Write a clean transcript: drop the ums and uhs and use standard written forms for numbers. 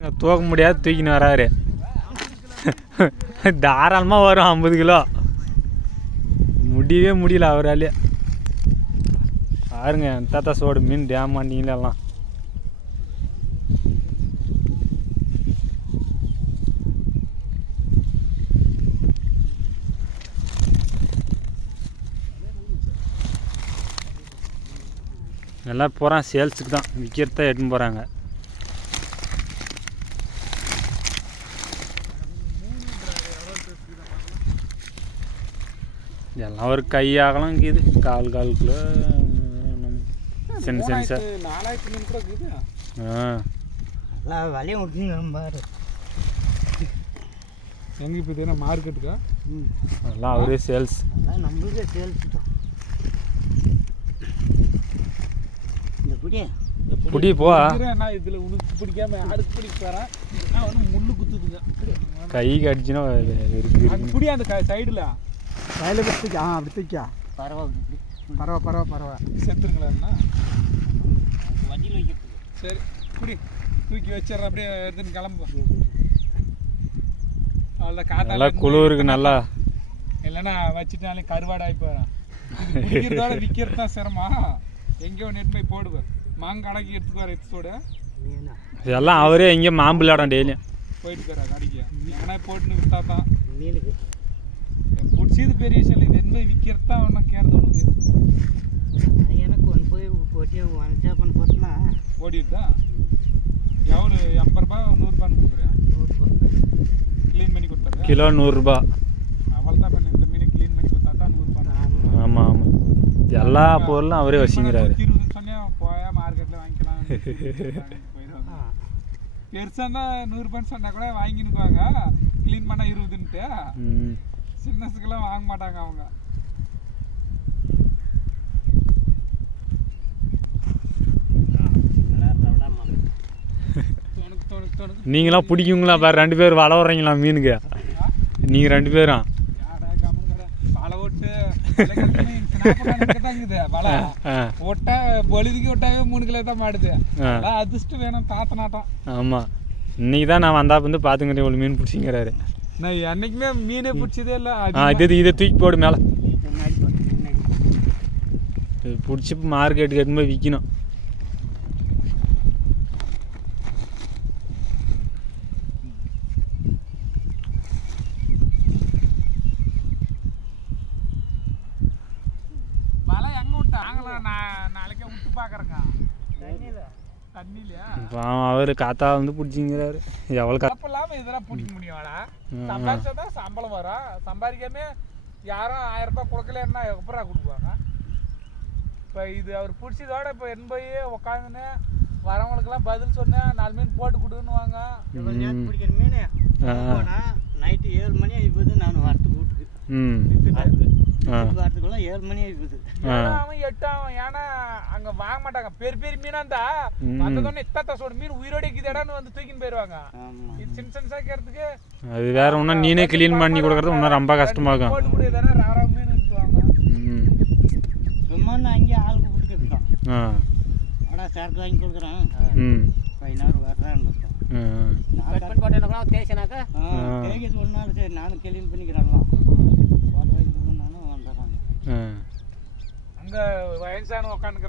தூக்க முடியாது, தூக்கின்னு வராரு. தாராளமாக வரும் 50 கிலோ. முடியவே முடியல அவராலே. பாருங்க தாத்தா சோடு மீன் டேம் மாட்டிங்களா எல்லாம். எல்லாம் போகிறான் சேல்ஸுக்கு தான், விற்கிறத எடுத்துன்னு போகிறாங்க. எல்லாம் ஒரு கை ஆகலாம் இருக்குது, கால் கிலோ சின்ன சின்ன சார். வலையும் விட்டுங்க எங்கே இப்போ இதுனா மார்க்கெட்டுக்கா? அதெல்லாம் அவரே சேல்ஸ், நம்மளுக்கே சேல்ஸ் தான். புடி போ. நான் இதில் உனக்கு பிடிக்காம அடுத்து பிடிக்க போகிறேன். நான் வந்து முள்ளு குத்துதுங்க, கைக்கு அடிச்சுன்னா இருக்கு. புடி அந்த சைடில் கையில் பிடிச்சிக்கா. அப்படி தூக்கியா பரவா செத்துருங்களா? வண்டியில் வைக்கிறது. சரி புடி, தூக்கி வச்சிடறேன். அப்படியே எடுத்துன்னு கிளம்பு. அவ்வளோதான். காத்தால குளிருக்கு நல்லா. இல்லைன்னா வச்சுட்டாலே கருவாடாகி போகிறேன். விற்கிறதோட விற்கிறது தான் சிரமம். எங்கேயோ நெட் போய் போடுவேன். மாங்கடைக்கு எடுத்துக்குவார் எத்தோட. இதெல்லாம் அவரே எங்கேயோ மாம்பிள்ளாடம் டெய்லியும் போயிட்டு போகிறார் கடைக்கு. ஏன்னா போட்டுன்னு விட்டா தான் மீனுக்கு பிடிச்சது பெரிய விஷயம். இது என்ன விற்கிறது தான் ஒன்றும் கேரது ஒன்று. எனக்கு ஒன்று போய் போட்டி ஒன் போட்டுனா ஓடிடுதா? எவ்வளோ 80 ரூபா 100 ரூபான்னு கொடுக்குறேன். 100 ரூபா க்ளீன் பண்ணி கொடுத்துறேன். கிலோ 100 ரூபா. அவள் தான் பண்ண. இந்த மீனை க்ளீன் பண்ணி கொடுத்தா தான் 100 ரூபா. ஆமாம் எல்லா பொருளும் அவரே வசிக்கிறாரு. 20 சொன்னால் போயா மார்க்கெட்டில் வாங்கிக்கலாம் போயிடுவாங்க. பெருசாக இருந்தால் 100 ரூபான்னு சொன்னால் கூட வாங்கினுக்குவாங்க. க்ளீன் பண்ணால் 20ன்ட்டு. சின்னஸுக்கெல்லாம் வாங்க மாட்டாங்க அவங்க. நீங்களாம் பிடிக்குங்களா? பாரு 2 பேர் வலை விட்றீங்களா மீனுக்கு? நீங்கள் 2 பேரும் வலை ஓட்டு வலை ஓட்டா பொழுதுக்கு விட்டாவே 3 கிலோ தான் மாடுது. அதிர்ஷ்டம் வேணும் தாத்தனாட்டம். ஆமாம், இன்னைக்கு தான் நான் வந்தா வந்து பார்த்துக்கிட்டே இவ்வளோ மீன் பிடிச்சிங்கிறாரு. நான் என்னைக்குமே மீனே பிடிச்சதே இல்லை. இதை தூக்கி போடு மேலே. பிடிச்சி மார்க்கெட்டுக்கு எடுத்து போய் விற்கணும். வலை எங்கே விட்டாங்களா? நான் நாளைக்கே விட்டு பார்க்குறேங்க. தண்ணியிலையா? அவர் காத்தா வந்து பிடிச்சிங்கிறாரு. எவ்வளோ கலப்பு இல்லாமல் இதெல்லாம் பிடிக்க முடியும். வேலை சம்பாதிச்சா தான் சம்பளம் வரும். சம்பாதிக்காம யாரும் 1000 ரூபாய் கொடுக்கலன்னா எப்படா கொடுக்குவாங்க? இப்போ இது அவர் பிடிச்சதோட இப்போ என் போய் உட்காந்துன்னு வரவங்களுக்கெல்லாம் பதில் சொன்னேன். 4 மீன் போட்டு கொடுன்னு வாங்க. பிடிக்கிற மீன் நைட்டு 7 மணி ஆகிப்போது. நான் வரத்துக்கு வீட்டுக்கு வரத்துக்குள்ள 7 மணி ஆகிப்போது. அவன் 8 ஆகும். ஏன்னா அங்கே வாங்க மாட்டாங்க. பெரிய மீனாக இருந்தா வந்ததோடனே இத்தாத்தோட மீன் உயிரோட இருக்குதாடான்னு வந்து தூக்கின்னு போயிடுவாங்க. இது சின்ன சின்னசாக இருக்கிறதுக்கு அது வேற ஒன்றும் நீனே கிளீன் பண்ணி கொடுக்குறது இன்னும் ரொம்ப கஷ்டமாகும். போட்டு கொடுக்குதானே ராரா மீன் வாங்க. சும்மா நான் அங்கேயே ஆளுக்கு கொடுத்துருக்கோம். ஆனால் சரக்கு வாங்கி கொடுக்குறேன். 5 நேரம் வரதான் தேய்ச்சினாக்கா தேய்க்கிறது 1 நாள். சரி நானும் கிளீன் பண்ணிக்கிறேன். வாங்கி கொடுக்கணும் வந்துடுறாங்க. அங்கே வயசான உட்காந்துக்கிறேன்.